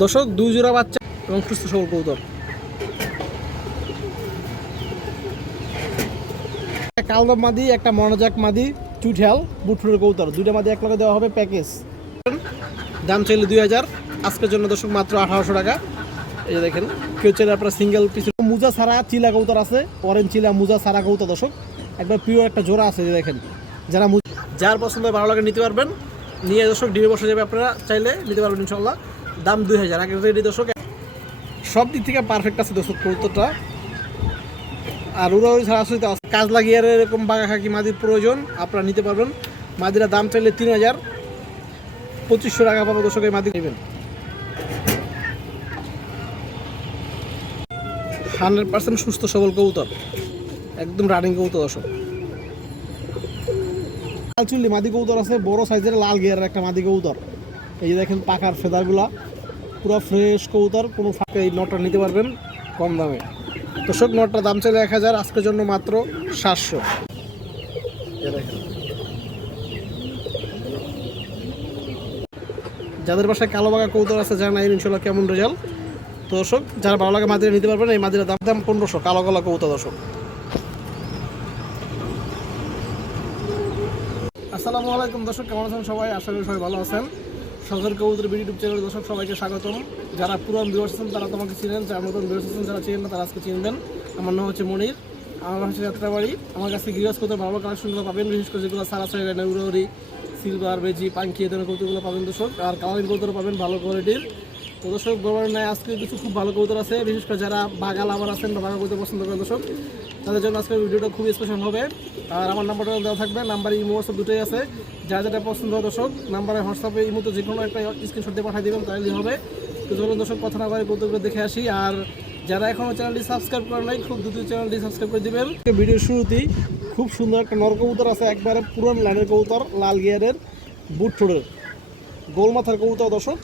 দর্শক, 2 জোড়া বাচ্চা এবং সুস্থ সবল কবুতর। কালদম মাদি, একটা মনোজাক মাদি, চুঠাল বুটফুটের কবুতর, 2টা মাদি এক লগে দেওয়া হবে প্যাকেজ। দাম চাইলে 2000, আজকের জন্য দর্শক মাত্র 1800 টাকা। এই যে দেখেন, কেউ চাইলে আপনারা সিঙ্গেল পিস মুজা ছাড়া চিলা কবুতর আছে, অরেঞ্জ চিলা মুজা ছাড়া কবুতর দর্শক, একবার প্রিয় একটা জোড়া আছে। যে দেখেন, যার পছন্দ ভালো লাগে নিতে পারবেন, নিয়ে দর্শক ডিমে বসে যাবে, আপনারা চাইলে নিতে পারবেন ইনশাল্লাহ। দাম 2000, আগে রেডি দর্শক, সব দিক থেকে পারফেক্ট আছে দর্শক কবুতরটা। আর উড়াউড়ি ছাড়া আসলে কাজ লাগিয়ে এরকম বাঘা খাকি মাদির প্রয়োজন, আপনারা নিতে পারবেন। মাদিরা দাম চাইলে 3000, 2500 টাকা পাবো দর্শক। এই মাদি নেবেন 100% সুস্থ সবল কবুতর, একদম রানিং কবুতর দর্শক। লালচুল্লি মাদি কবুতর আছে, বড় সাইজের লাল গিয়ারের একটা মাদি কবুতর। এই যে দেখেন পাখার ফেদারগুলা পুরো ফ্রেশ কবুতর, কোনো ফাঁকে এই নটটা নিতে পারবেন কম দামে দর্শক। নটটার দাম চাইলে 1000, আজকের জন্য মাত্র 700। যাদের বাসায় কালো বাঘা কবুতর আছে, জানা নাই ইনশাল্লাহ কেমন রেজাল্ট। তো দর্শক, যারা ভালো লাগে মাদিরা নিতে পারবেন। এই মাদিরা দাম 1500, কালো কালো কবুতর দর্শক। আসসালামু আলাইকুম দর্শক, কেমন আছেন সবাই? আশা করি সবাই ভালো আছেন। শখের কবুতর ইউটিউব চ্যানেল দর্শক সবাইকে স্বাগতম। যারা পুরান ভিউয়ার্স আছেন তারা তোমাকে চিনেন, যারা নতুন ভিউয়ার্স আছেন যারা চিনেন না তারা আজকে চিনবেন। আমার নাম হচ্ছে মনির, আমার হচ্ছে যাত্রাবাড়ি। আমার কাছে গিরাজ কবুতর ভালো কালেকশনগুলো পাবেন, বিশেষ করে যেগুলো সারা সাইড নেউরি, সিলভার, বেজি, পাঙ্কি, এ ধরনের কবুতরগুলো পাবেন দর্শক। আর কালারিং কবুতর পাবেন ভালো কোয়ালিটির। তো দর্শক, গরমের নাই আজকে কিছু খুব ভালো কবুতর আছে, বিশেষ করে যারা বাঘা লাভার আছেন বা বাঘা কবুতর পছন্দ করেন দর্শক, তাদের জন্য আজকের ভিডিওটা খুবই স্পেশাল হবে। আর আমার নাম্বারটা দেওয়া থাকবে, নাম্বার ইমো হোয়াটসঅ্যাপ দুটোই আছে। যা যেটা পছন্দ হয় দর্শক, নাম্বারে হোয়াটসঅ্যাপে ইমোতে যে কোনো একটা স্ক্রিনশট দিয়ে পাঠিয়ে দেবেন, তাহলেই হবে। তো চলুন দর্শক, কথা না বলে কবুতরগুলো দেখে আসি। আর যারা এখনও চ্যানেলটি সাবস্ক্রাইব করেন নাই, খুব দ্রুত চ্যানেলটি সাবস্ক্রাইব করে দেবেন। ভিডিওর শুরুতেই খুব সুন্দর একটা নর কবুতর আছে, একবারে পুরান লাইনের কবুতর, লাল গিয়ারের বুট ঠোঁটের গোল মাথার কবুতর দর্শক।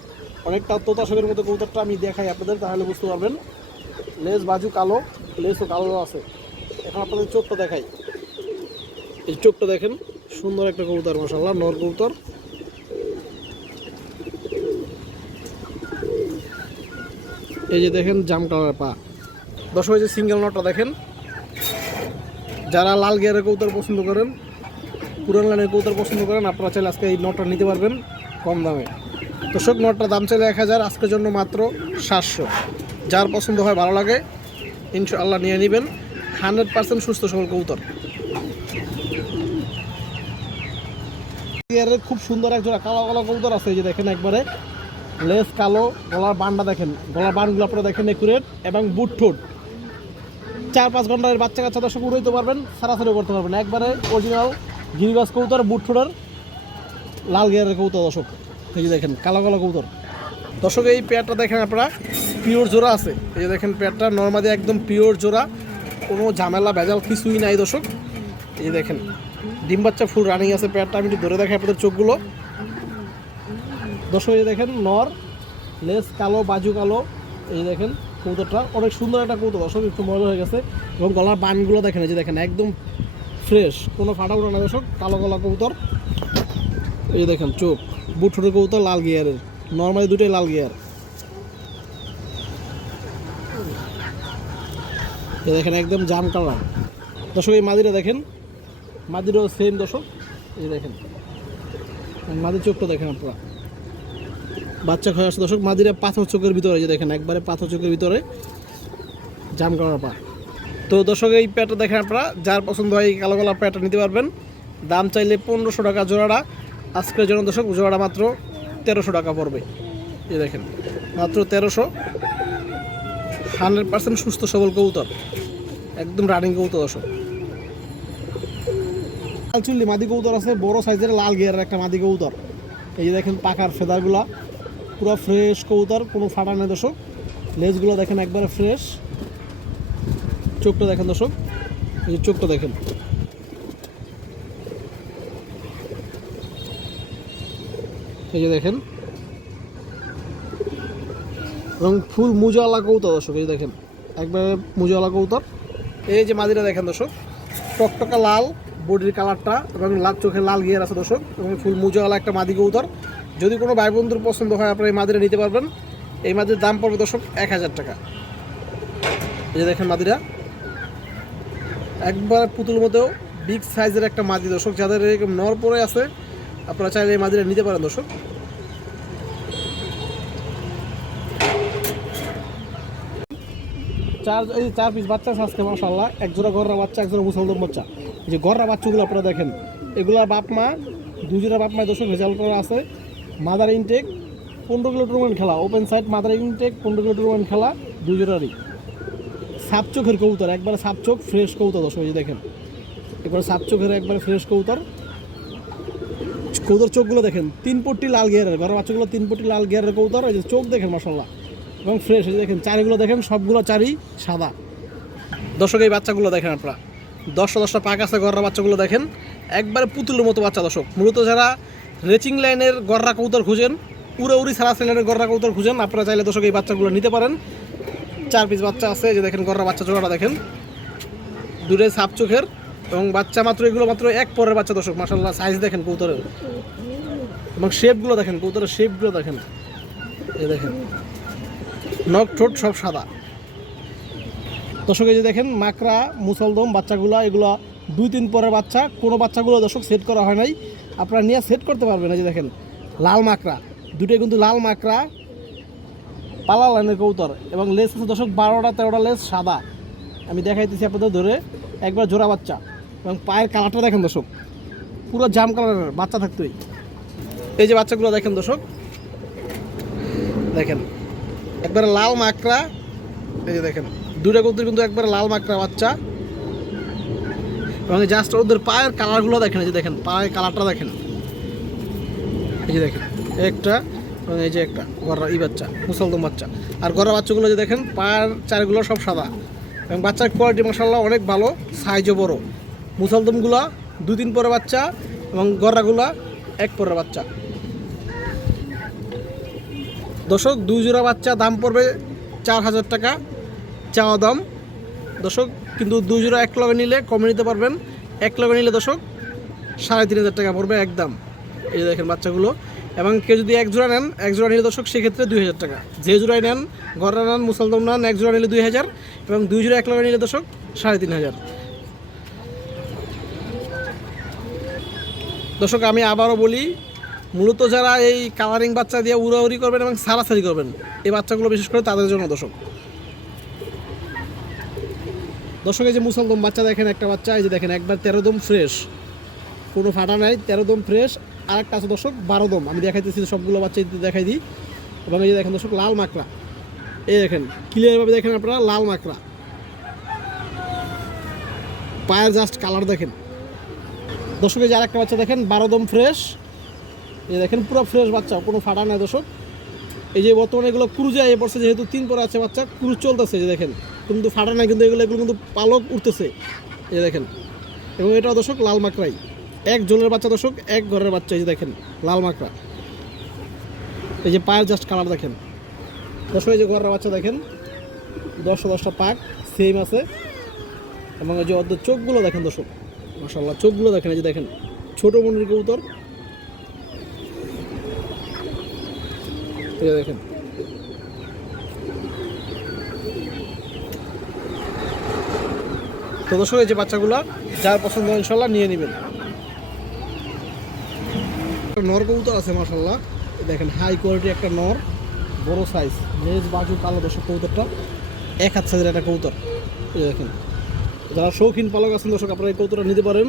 অনেকটা তোতা সাপের মতো কবুতরটা আমি দেখাই আপনাদের, তাহলে বুঝতে পারবেন। লেজ বাজু কালো, লেজও কালো আছে। এখন আপনাদের চোখটা দেখাই, এই চোখটা দেখেন, সুন্দর একটা কবুতর মাশাআল্লাহ, নর কবুতর। এই যে দেখেন জাম কালার পা দর্শক। এই যে সিঙ্গেল নটটা দেখেন, যারা লাল গিয়ারের কবুতর পছন্দ করেন, পুরান লাইনের কবুতর পছন্দ করেন, আপনারা চাইলে আজকে এই নটটা নিতে পারবেন কম দামে দর্শক। নটটার দাম চাইলে 1000, আজকের জন্য মাত্র 700। যার পছন্দ হয় ভালো লাগে ইনশাআল্লাহ নিয়ে নেবেন। 100% সুস্থ সবল কবুতর। খুব সুন্দর একজোড়া কালো কালো কবুতর আছে। এই যে দেখেন, একবারে লেস কালো, গলার বানটা দেখেন, গলার বানগুলো আপনারা দেখেন একুরেট, এবং বুট ঠোঁট। 4-5 ঘন্টার বাচ্চা কাচ্চা দর্শক উড়াইতে পারবেন, সারাসারি করতে পারবেন। একবারে অরিজিনাল গিরিবাস কবুতর, বুট ঠোঁটের লাল গিয়ারের কবুতর দর্শক। এই যে দেখেন কালো কালো কবুতর দর্শক। এই পেয়ারটা দেখেন আপনারা, পিওর জোড়া আছে। এই যে দেখেন পেয়ারটা নর্মালি একদম পিওর জোড়া, কোনো ঝামেলা ভেজাল কিছুই নাই দর্শক। এই যে দেখেন ডিম বাচ্চা ফুল রানিং আছে পেয়ারটা। আমি একটু ধরে দেখাই আপনাদের চোখগুলো দর্শক। এই দেখেন নর, লেস কালো, বাজু কালো। এই দেখেন কবুতরটা অনেক সুন্দর একটা কবুতর দর্শক, একটু মজা হয়ে গেছে। এবং গলার বানগুলো দেখেন, এই যে দেখেন একদম ফ্রেশ, কোনো ফাটা উঠা না দর্শক, কালো গলা কবুতর। এই দেখেন চোখ, বুট ঠোঁটের কবুতর, লাল গিয়ারের, নর্মালি দুটোই লাল গিয়ার। এই দেখেন একদম জাম কালার দর্শক। এই মাদিরা দেখেন, মাদিরও সেম দর্শক। এই দেখেন মাদির চোখটা দেখেন আপনারা, বাচ্চা হয়ে আসছে দর্শক। মাদিরা পাথর চোখের ভিতরে, যে দেখেন একবারে পাথর চোখের ভিতরে জাম কালার পা। তো দর্শক, এই প্যাটটা দেখেন আপনারা, যার পছন্দ হয় এই কালো কালার প্যাটটা নিতে পারবেন। দাম চাইলে 1500 টাকা জোড়াটা, আজকের জন্য দর্শক জোড়াটা মাত্র 1300 টাকা পড়বে। এই দেখেন মাত্র 1300। 100% সুস্থ সবল কবুতর, একদম রানিং কবুতর দর্শক। লালচুল্লি মাদি কবুতর আছে, বড় সাইজের লাল গিয়ারের একটা মাদি কবুতর। এই যে দেখেন পাখার ফেদারগুলা পুরো ফ্রেশ কবুতর, কোনো ফাটা নেই দর্শক। লেজগুলো দেখেন একবারে ফ্রেশ। চোখটা দেখেন দর্শক, এই যে চোখটা দেখেন। এই যে দেখেন এবং ফুল মুজাওয়ালা কবুতর দর্শক। এই দেখেন একবারে মুজাওয়ালা কবুতর। এই যে মাদিরা দেখেন দর্শক, টকটকা লাল বডির কালারটা, এবং লাল চোখে লাল গিয়ার আছে দর্শক, এবং ফুল মুজাওয়ালা একটা মাদি কবুতর। যদি কোনো ভাই বন্ধুর পছন্দ হয় আপনারা এই মাদিরা নিতে পারবেন। এই মাদির দাম পড়বে দর্শক 1000 টাকা। এই যে দেখেন মাদিরা একবার পুতুল মতো বিগ সাইজের একটা মাদি দর্শক, যাদের এরকম নর পরে আছে আপনারা চাইলে এই মাদিরা নিতে পারেন দর্শক। চার পিস বাচ্চা আজকে মাশাআল্লাহ, এক জোড়া গররা বাচ্চা, এক জোড়া মুসলমান বাচ্চা। এই যে গররা বাচ্চাগুলো আপনারা দেখেন, এগুলা বাপ মা, দুই জোড়া বাপ মা দর্শক রেজাল্ট করা আছে। মাদার ইনটেক 15 কিলো টুর্নামেন্ট খেলা, open side mother intake 15 kilo tournament খেলা, দুই জোড়ারই। সাপ চোখের কবুতর, একবারে সাপ চোখ ফ্রেশ কবুতর দর্শক। এই যে দেখেন একবারে সাপ চোখের একবারে ফ্রেশ কবুতর। কবুতর চোখগুলো দেখেন 3 পট্টি লাল গিয়ারের, গররা বাচ্চাগুলো 3 পট্টি লাল গিয়ারের কবুতর। এই যে চোখ দেখেন মাশাআল্লাহ এবং ফ্রেশ। এই যে দেখেন চারিগুলো দেখেন, সবগুলো চারি সাদা দর্শক। এই বাচ্চাগুলো দেখেন আপনারা 10টা পাক আছে গররা বাচ্চাগুলো দেখেন, একবারে পুতুলের মতো বাচ্চা দর্শক। মূলত যারা রেচিং লাইনের গররা কবুতর খুঁজেন, উড়ি সারাসি লাইনের গররা কবুতর খুঁজেন, আপনারা চাইলে দর্শক এই বাচ্চাগুলো নিতে পারেন। 4 পিস বাচ্চা আছে। যে দেখেন গররা বাচ্চা জোড়াটা দেখেন, দুটোই সাপ চোখের এবং বাচ্চা মাত্র এগুলো মাত্র এক পরের বাচ্চা দর্শক। মাশাআল্লাহ সাইজ দেখেন কবুতরের এবং শেপগুলো দেখেন, কবুতরের শেপগুলো দেখেন। এই দেখেন নখ ঠোঁট সব সাদা দর্শক। এই যে দেখেন মাকড়া মুসলদম বাচ্চাগুলো, এগুলো 2-3 পরের বাচ্চা। কোনো বাচ্চাগুলো দর্শক সেট করা হয় নাই, আপনারা নিয়ে সেট করতে পারবেন। এই যে দেখেন লাল মাকড়া, দুটোই কিন্তু লাল মাকড়া, পালা লাইনের কবুতর এবং লেস আছে দর্শক 12টা-13টা লেস সাদা। আমি দেখাইতেছি আপনাদের ধরে, একবার জোড়া বাচ্চা এবং পায়ের কালারটা দেখেন দর্শক, পুরো জাম কালারের বাচ্চা থাকতোই। এই যে বাচ্চাগুলো দেখেন দর্শক, দেখেন একবারে লাল মাকড়া। এই যে দেখেন দুটা কবুতর কিন্তু একবারে লাল মাকড়া বাচ্চা এবং জাস্ট ওদের পায়ের কালারগুলো দেখেন। এই যে দেখেন পায়ের কালারটা দেখেন, এই যে দেখেন একটা এবং এই যে একটা গররা এই বাচ্চা মুসলদম বাচ্চা। আর গররা বাচ্চাগুলো যে দেখেন পায়ের চারগুলো সব সাদা এবং বাচ্চার কোয়ালিটি মাশাআল্লাহ অনেক ভালো, সাইজও বড়। মুসলদমগুলো 2-3 পরের বাচ্চা এবং গররাগুলা 1 পরের বাচ্চা দর্শক। 2 জোড়া বাচ্চা দাম পড়বে 4000 টাকা চাওয়া দাম দর্শক, কিন্তু 2 জোড়া এক লগে নিলে কমে নিতে পারবেন। এক লগে নিলে দর্শক 3500 টাকা পড়বে একদম। এই যে দেখেন বাচ্চাগুলো, এবং কেউ যদি এক জোড়া নেন, এক জোড়া নিলে দর্শক সেক্ষেত্রে 2000 টাকা। যে জোড়ায় নেন, গররা নেন মুসলদম নেন, এক জোড়া নিলে 2000 এবং 2 জোড়া এক লগে নিলে দর্শক 3500 দর্শক। আমি আবারও বলি, মূলত যারা এই কালারিং বাচ্চা দিয়ে উড়াউড়ি করবেন এবং সারাসারি করবেন, এই বাচ্চাগুলো বিশেষ করে তাদের জন্য দর্শক। দর্শক এই যে মুসলদম বাচ্চা দেখেন, একটা বাচ্চা এই যে দেখেন একবার 13 দম ফ্রেশ, কোনো ফাটা নাই, 13 দম ফ্রেশ। আর একটা আছে দর্শক 12 দম, আমি দেখাইতেছি সবগুলো বাচ্চা দেখাই দিই। এবং এই যে দেখেন দর্শক লাল মাকড়া, এই দেখেন ক্লিয়ারভাবে দেখেন আপনারা লাল মাকড়া, পায়ের জাস্ট কালার দেখেন দর্শক। এই যে আরেকটা বাচ্চা দেখেন 12 দম ফ্রেশ, এই দেখেন পুরো ফ্রেশ বাচ্চা, কোনো ফাটা নাই দর্শক। এই যে বর্তমানে এগুলো ক্রুজে এই পড়ছে, যেহেতু 3 পরে আছে বাচ্চা, ক্রুজ চলতেছে। যে দেখেন কিন্তু ফাটা নাই, কিন্তু এগুলো কিন্তু পালক উঠতেছে, এই দেখেন। এবং এটাও দর্শক লাল মাকড়াই, এক জোলের বাচ্চা দর্শক, এক ঘরের বাচ্চা। এই যে দেখেন লাল মাকড়া, এই যে পায়ের জাস্ট কালার দেখেন দর্শক। এই যে ঘরের বাচ্চা দেখেন 10টা পাক সেম আছে এবং এই যে ওদের চোখগুলো দেখেন দর্শক, মাশাআল্লাহ চোখগুলো দেখেন। এই যে দেখেন ছোট মনির কবুতর, এই যে দেখেন। তো দর্শক এই যে বাচ্চাগুলো যার পছন্দ হয় ইনশাল্লাহ নিয়ে নেবেন। নর কবুতর আছে মাশাআল্লাহ, দেখেন হাই কোয়ালিটি একটা নর, বড় সাইজ, লেজ বাজু কালো দর্শক। কবুতরটা 1 হাত সাইজের একটা কবুতর, এই দেখেন। যারা শৌখিন পালক আছেন দর্শক, আপনারা এই কবুতরটা নিতে পারেন।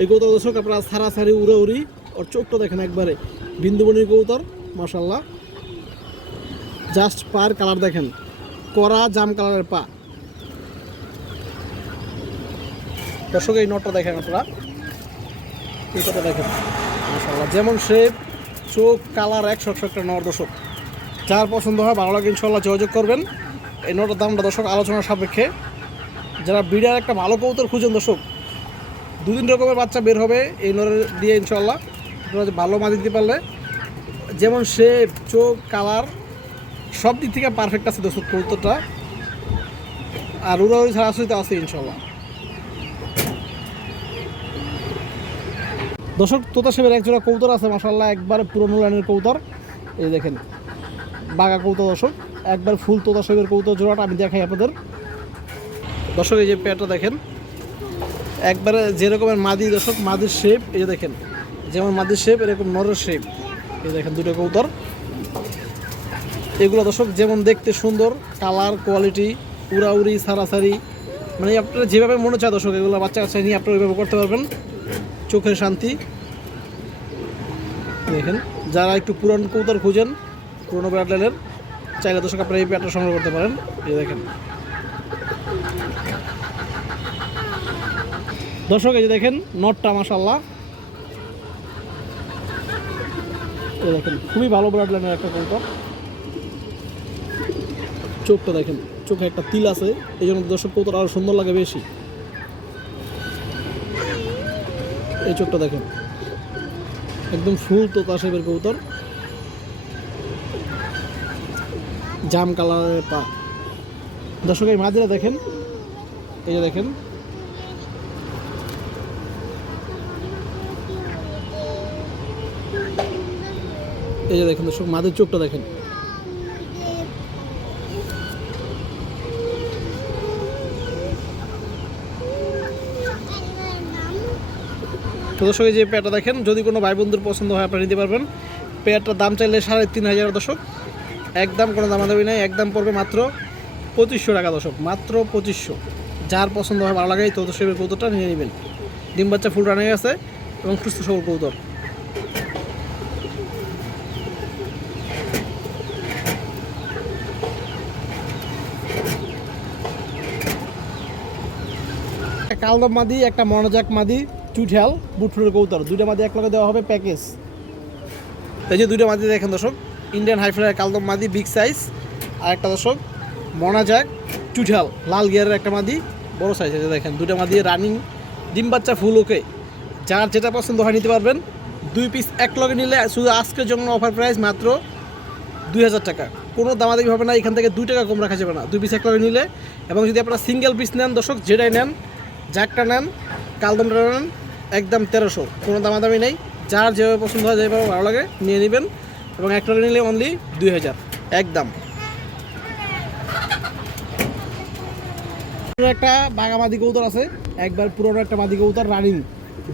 এই কবুতর দর্শক আপনারা সারাসারি উড়াউড়ি, ওর চোখটা দেখেন একবারে বিন্দুবনির কবুতর মাশাআল্লাহ। জাস্ট পার কালার দেখেন, কড়া জাম কালারের পা দর্শক। এই নটটা দেখেন আপনারা, এই কথা দেখেন মাশাআল্লাহ, যেমন শেপ চোখ কালার 100 একটা নর দর্শক। যার পছন্দ হয় ভালো লাগে ইনশাল্লাহ যোগাযোগ করবেন। এই নটার দামটা দর্শক আলোচনার সাপেক্ষে। যারা বিড়ার একটা ভালো কবুতর খুঁজেন দর্শক, 2-3 রকমের বাচ্চা বের হবে এই নরের দিয়ে ইনশাল্লাহ। আপনারা ভালো মাছ দিতে পারলে, যেমন শেপ চোখ কালার সব দিক থেকে পারফেক্ট আছে দর্শক কবুতরটা। আর উড়াউড়ি ছাড়া আছে ইনশাল্লাহ। দর্শক তোতা সেবের একজোড়া কবুতর আছে মাশাআল্লাহ, একবারে পুরনো লাইনের কবুতর। এই দেখেন বাঘা কবুতর দর্শক, একবার ফুল তোতা সেবের কবুতর জোড়াটা আমি দেখাই আপনাদের। দর্শক এই যে পেয়ারটা দেখেন, একবারে যেরকমের মাদি দর্শক, মাদির শেপ এই যে দেখেন, যেমন মাদির শেপ এরকম নরের শেপ। এই দেখেন দুটো কবুতর, এগুলো দর্শক যেমন দেখতে সুন্দর, কালার কোয়ালিটি উড়াউড়ি সারাসারি, মানে আপনারা যেভাবে মনে চায় দর্শক এগুলো বাচ্চা কাচ্চা নিয়ে আপনারা ওইভাবে করতে পারবেন, চোখের শান্তি। দেখেন যারা একটু পুরান কবুতর খুঁজেন, পুরোনো ব্যাটলের চাইলে দর্শক আপনারা এই পেয়ারটা সংগ্রহ করতে পারেন। এই দেখেন দর্শক, এই যে দেখেন নটটা মাশাআল্লাহ, এই দেখেন খুবই ভালো ব্যাটলের একটা কবুতর। চোখটা দেখেন, চোখে একটা তিল আছে, এই জন্য দর্শক কবুতর আরো সুন্দর লাগে বেশি। এই চোখটা দেখেন একদম ফুল তোতা শেপের কবুতর, জাম কালারের পা। দর্শক এই মাদিরা দেখেন, এই যে দেখেন এই যে দেখেন দর্শক মাদির চোখটা দেখেন। তো দর্শক এই যে পেয়ারটা দেখেন, যদি কোনো ভাই বন্ধুর পছন্দ হয় আপনারা নিতে পারবেন। পেয়ারটার দাম চাইলে 3,500 দর্শক, একদম কোনো দামাদামি নাই, একদম পড়বে মাত্র 2500 টাকা দর্শক, মাত্র 2500। যার পছন্দ হয় ভালো লাগে এই তোতা শেপের কবুতরটা নিয়ে নেবেন। ডিম বাচ্চা ফুল রানিং আছে এবং সুস্থ সবল কবুতর। কালদম মাদি, একটা মনোজাক মাদি, চুঠাল বুটফুলের কবুতর, দুইটা মাদি এক লগে দেওয়া হবে প্যাকেজ। এই যে দুইটা মাদি দেখেন দর্শক, ইন্ডিয়ান হাইফ্লাইয়ের কালদম মাদি বিগ সাইজ, আর একটা দর্শক মনোজাক চুঠাল লাল গিয়ারের একটা মাদি বড় সাইজ। এই যে দেখেন দুইটা মাদি রানিং, ডিম বাচ্চা ফুল ওকে। যার যেটা পছন্দ হয় নিতে পারবেন। 2 পিস এক লগে নিলে শুধু আজকের জন্য অফার প্রাইস মাত্র 2000 টাকা, কোনো দামাদামি হবে না, এখান থেকে 2 টাকা কম রাখা যাবে না 2 পিস এক লগে নিলে। এবং যদি আপনারা সিঙ্গেল পিস নেন দর্শক, যেটাই নেন, জ্যাকটা নেন, কালদমটা নেন, একদম 1300, কোনো দামাদামি নেই। যার যেভাবে পছন্দ হয়, যেভাবে ভালো লাগে নিয়ে নেবেন। এবং একটা নিলে অনলি 2000 একদম। একটা বাঘা মাদি কবুতর আছে, একবার পুরোনো একটা মাদি কবুতর রানিং,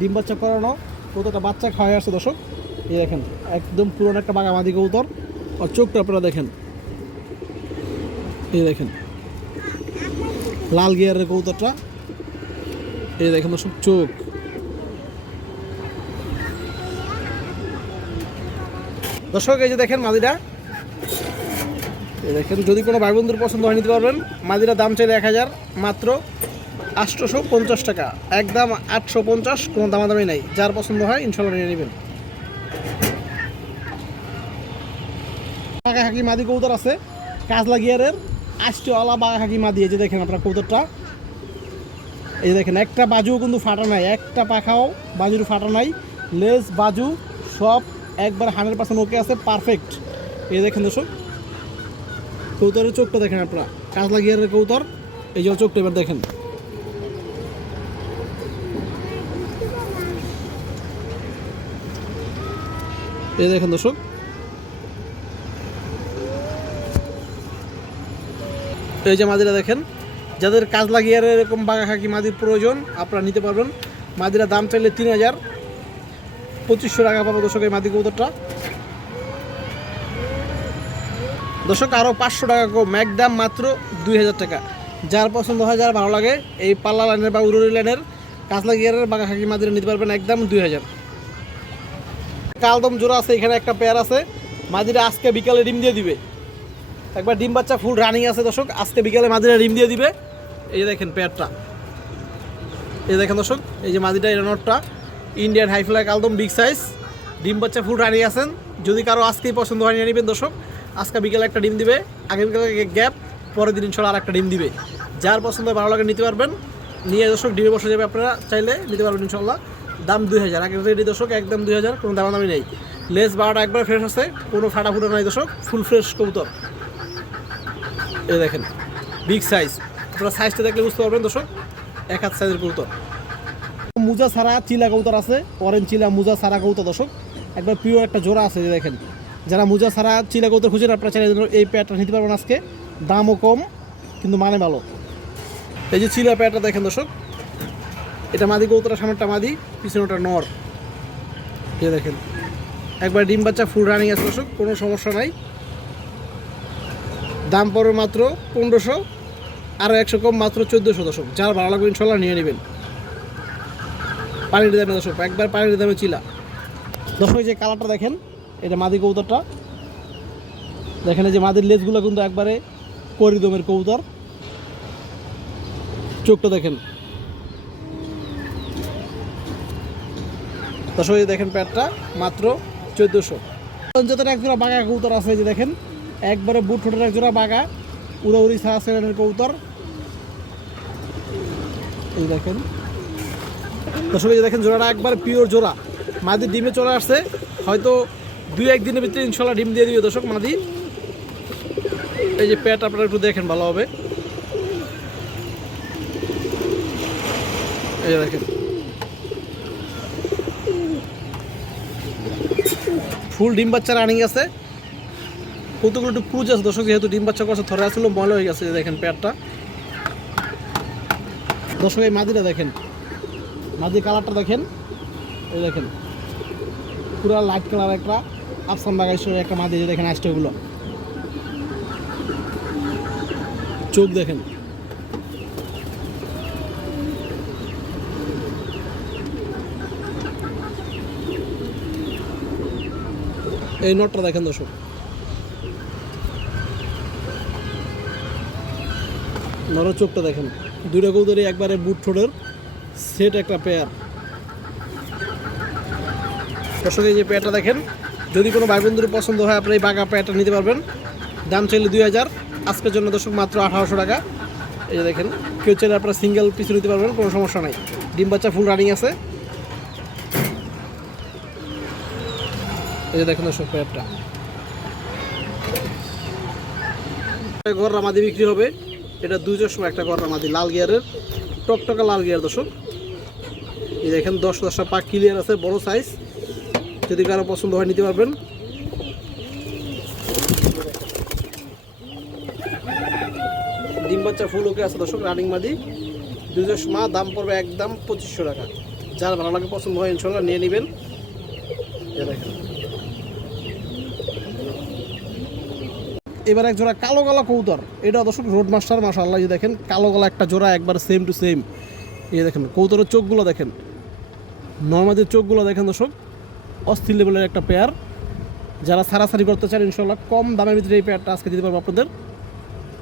ডিম বাচ্চা করানো, কতটা বাচ্চা খাওয়াই আসছে দর্শক। এই দেখেন একদম পুরোনো একটা বাঘা মাদি কবুতর, আর চোখটা আপনারা দেখেন, এই দেখেন লাল গিয়ারের কবুতরটা, এই দেখেন দর্শক চোখ। দর্শক এই যে দেখেন মাদিরা, এই দেখেন যদি কোনো ভাই বন্ধুর পছন্দ হয় নিতে পারবেন। মাদিরা দাম চাইলে 1000, মাত্র 850 টাকা, একদম 850, কোনো দামাদামি নাই। যার পছন্দ হয় ইনশাল্লাহ নিয়ে নেবেন। বাঘা হাকি মাদি কবুতর আছে, কাজলা গিয়ারের আষ্টওয়ালা বাঘা হাকি মাদি। এই যে দেখেন আপনার কবুতরটা, এই দেখেন একটা বাজুও কিন্তু ফাটা নাই, একটা পাখাও বাজুর ফাটা নাই, লেজ বাজু সব একবার 100% ওকে আছে, পারফেক্ট। এই দেখেন দর্শক কবুতরের চোখটা দেখেন আপনারা, কাজলা গিয়ারের কবুতর, এই যে চোখটা এবার দেখেন। এই দেখেন দর্শক এই যে মাদিরা দেখেন, যাদের কাজলা গিয়ারের এরকম বাঘা খাকি মাদির প্রয়োজন আপনারা নিতে পারবেন। মাদিরা দাম চাইলে 3000, 2500 টাকা পাবো দর্শক এই মাদি কবুতরটা। দর্শক আরও 500 টাকা কম, একদম মাত্র 2000 টাকা। যার পছন্দ হয়, যার ভালো লাগে, এই পাল্লা লাইনের বা উরুরি লাইনের কাজলা গিয়ারের বাঘা খাকি মাদিরা নিতে পারবেন একদম 2000। কালদম জোড়া আছে, এখানে একটা পেয়ার আছে, মাদিরা আজকে বিকালে ডিম দিয়ে দিবে, একবার ডিম বাচ্চা ফুল রানিং আছে দর্শক, আজকে বিকালে মাদিরা ডিম দিয়ে দিবে। এই যে দেখেন পেয়ারটা, এই দেখেন দর্শক এই যে মাদিটা, এই নটটা ইন্ডিয়ান হাইফ্লাই কালদম বিগ সাইজ, ডিম বাচ্চা ফুল রানিং আছেন। যদি কারো আজকেই পছন্দ হয় নিয়ে নেবেন দর্শক, আজকে বিকেলে একটা ডিম দিবে, আগের বিকালে গ্যাপ, পরের দিন ইনশাল্লাহ আর একটা ডিম দিবে। যার পছন্দ ভালো লাগে নিতে পারবেন, নিয়ে দর্শক ডিমে বসে যাবে, আপনারা চাইলে নিতে পারবেন ইনশাল্লাহ। দাম 2000, আগের রেডি দর্শক, একদম 2000, কোনো দামাদামি নেই। লেস বারোটা একবার ফ্রেশ আছে, কোনো ফাটা ফুটা নাই দর্শক, ফুল ফ্রেশ কবুতর। এই দেখেন বিগ সাইজ, আপনারা সাইজটা দেখলে বুঝতে পারবেন দর্শক, 1 হাত সাইজের কবুতর। মুজা ছাড়া চিলা কবুতর আছে, অরেঞ্জ চিলা মুজা ছাড়া কবুতর দর্শক, একবার প্রিয় একটা জোড়া আছে যে দেখেন। যারা মুজা ছাড়া চিলা কবুতর খুঁজেন আপনারা চাইলে এই পেয়ারটা নিতে পারবেন আজকে, দামও কম কিন্তু মানে ভালো। এই যে চিলা পেয়ারটা দেখেন দর্শক, এটা মাদি কবুতরের সামনেটা মাদি, পিছনেটা নর। এই দেখেন একবার ডিম বাচ্চা ফুল রানিং আছে দর্শক, কোনো সমস্যা নাই। দাম পড়বে মাত্র 1500, আরও 100 কম, মাত্র 1400 দর্শক। যার ভালো লাগবে ইনশাল্লাহ নিয়ে নেবেন। পানির দামে দর্শক, একবার পানির দামে চিলা দর্শক। যে কালারটা দেখেন, এটা মাদি কবুতরটা দেখেন, এই যে মাদির লেজগুলো কিন্তু একবারে করিদমের কবুতর। চোখটা দেখেন দর্শক, এই দেখেন প্যাটটা মাত্র 1400। যত এক জোড়া বাঘা কবুতর আছে, যে দেখেন একবারে বুট ঠোঁটের এক জোড়া বাঘা, উড়াউড়ি ছাড়া সেরেনের কবুতর। এই দেখেন দর্শক, এই যে দেখেন জোড়াটা একবার পিওর জোড়া, মাদি ডিমে চলে আসছে, হয়তো 2-1 দিনের ভিতরে ইনশাল্লাহ ডিম দিয়ে দিবে দর্শক মাদি। এই যে প্যাট আপনারা একটু দেখেন ভালো হবে। এই যে দেখেন ফুল ডিম বাচ্চা রানিং আছে, কতগুলো একটু ক্রুজ আছে দর্শক, যেহেতু ডিম বাচ্চা করছে ধরে আসলে ময়লা হয়ে গেছে। দেখেন প্যাটটা দর্শক, এই মাদিটা দেখেন, মাদি কালারটা দেখেন। এই দেখেন পুরো লাইট কালার একটা আফসান বাগাইশের একটা মাদি, দেখেন আইসটাগুলো, চোখ দেখেন। এই নটটা দেখেন দর্শক, নরের চোখটা দেখেন। দুইটা কবুতরই একবারে বুট ঠোঁটের সেট একটা পেয়ার দর্শক। এই যে পেয়ারটা দেখেন, যদি কোনো ভাই বন্ধুর পছন্দ হয় আপনি এই বাঘা পেয়ারটা নিতে পারবেন। দাম চাইলে 2000, আজকের জন্য দর্শক মাত্র 1800 টাকা। এই যে দেখেন, কেউ চাইলে আপনারা সিঙ্গেল পিছু নিতে পারবেন, কোনো সমস্যা নাই। ডিম বাচ্চা ফুল রানিং আছে। এই যে দেখেন দর্শক পেয়ারটা, গররা মাদি বিক্রি হবে। এটা 200 সময় একটা গররা মাদি, লাল গিয়ারের, টকটকা লাল গিয়ার দর্শক। এই দেখেন 10-10টা পাক ক্লিয়ার আছে, বড় সাইজ, যদি কারো পছন্দ হয় নিতে পারবেন। ডিম বাচ্চা ফুল ওকে আছে দর্শক, রানিং মাদি 200 মা, দাম পড়বে একদম 2500 টাকা। যার ভালো লাগে পছন্দ হয় ইনশাল্লাহ নিয়ে নেবেন। দেখেন এবার এক জোড়া কালো গলা কবুতর, এটা দর্শক রোড মাস্টার, মাশাআল্লাহ। এই দেখেন কালো গলা একটা জোড়া, একবার সেম টু সেম। এই দেখেন কবুতরের চোখগুলো দেখেন, নর্মাদের চোখগুলো দেখেন দর্শক, অস্থির লেভেলের একটা পেয়ার। যারা সারাসারি করতে চান ইনশাল্লাহ কম দামের ভিতরে এই পেয়ারটা আজকে দিতে পারবো আপনাদের।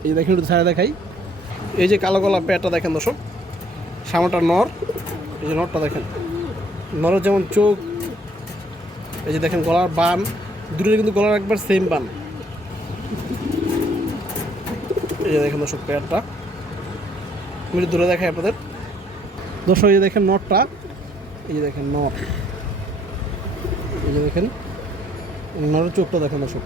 এই দেখেন একটু ছায়া দেখাই, এই যে কালো গলা পেয়ারটা দেখেন দর্শক, সামনেটা নর। এই যে নরটা দেখেন, নরের যেমন চোখ, এই যে দেখেন গলার বান, দুটোর কিন্তু গলার একবার সেম বান। এই যে দেখেন দর্শক পেয়ারটা, আমি দূরে দেখাই আপনাদের দর্শক। এই যে দেখেন নটটা, এই যে দেখেন নট, এই যে দেখেন নরের চোখটা দেখেন দর্শক।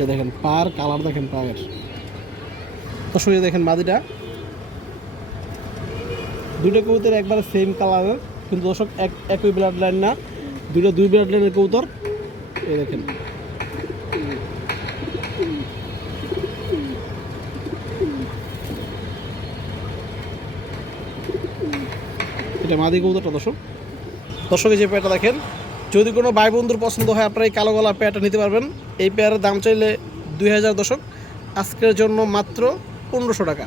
এই দেখেন পার কালার দেখেন পায়ের দর্শক। এই দেখেন মাদিটা, দুটো কবুতর একবারে সেম কালারের, কিন্তু দর্শক একই ব্লাড লাইন না, দুটো 2 ব্লাড লাইনের কবুতর। এই দেখেন এটা মাদি কবুতরটা দর্শক। দর্শকের যে পেয়ারটা দেখেন, যদি কোনো ভাই বন্ধুর পছন্দ হয় আপনারা এই কালো গলা পেয়ারটা নিতে পারবেন। এই পেয়ারের দাম চাইলে 2000 দর্শক, আজকের জন্য মাত্র 1500 টাকা।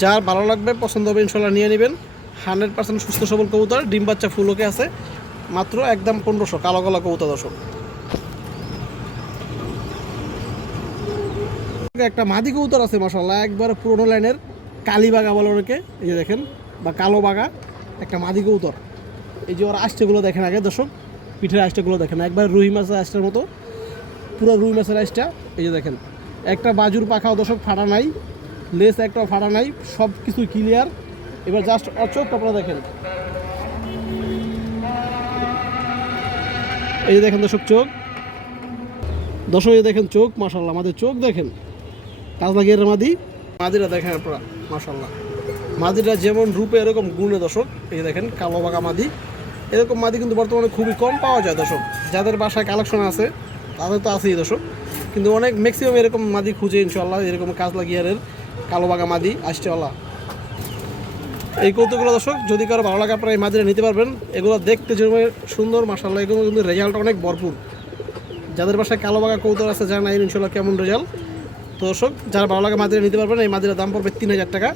যার ভালো লাগবে পছন্দ হবে ইনশাল্লাহ নিয়ে নেবেন। 100% সুস্থ সবল কবুতর, ডিম বাচ্চা ফুল ওকে আছে, মাত্র একদম 1500 কালো গলা কবুতর দর্শক। একটা মাদি কবুতর আছে মাশাআল্লাহ, একবারে পুরোনো লাইনের, কালী বাঘা বলে ওকে, এই যে দেখেন, বা কালো বাঘা একটা মাদি কবুতর। এই যে ওর আষ্টেগুলো দেখেন আগে দর্শক, পিঠের আষ্টেগুলো দেখেন, একবার রুই মাছের আষ্টের মতো, পুরো রুই মাছের আষ্টা। এই যে দেখেন একটা বাজুর পাখাও দর্শক ফাটা নাই, লেস একটাও ফাটা নাই, সব কিছু ক্লিয়ার। এবার জাস্ট অচোখ আপনারা দেখেন, এই যে দেখেন দর্শক চোখ, দর্শক এই দেখেন চোখ, মাশাআল্লাহ আমাদের চোখ দেখেন, কাজলা গিয়ারের মাদিরা দেখেন আপনারা, মাশাআল্লাহ মাদিরা যেমন রূপে এরকম গুণে দর্শক। এই দেখেন কালো বাঘা মাদি, এরকম মাদি কিন্তু বর্তমানে খুবই কম পাওয়া যায় দর্শক। যাদের বাসায় কালেকশন আছে তাদের তো আছেই দর্শক, কিন্তু অনেক ম্যাক্সিমাম এরকম মাদি খুঁজে ইনশাআল্লাহ। এরকম কাজলা গিয়ারের কালো বাঘা মাদি আসছেওয়ালা এই কৌতুকগুলো দর্শক যদি কারো ভালো লাগে আপনারা এই মাদিরা নিতে পারবেন। এগুলো দেখতে যেরকম সুন্দর মাশাআল্লাহ, এগুলো কিন্তু রেজাল্ট অনেক ভরপুর। যাদের বাসায় কালো বাঘা কৌতুক আছে জানা ইনশাআল্লাহ কেমন রেজাল্ট। তো দর্শক যারা ভালো লাগে মাদিরা নিতে পারবেন। এই মাদিরার দাম পড়বে 3000 টাকা।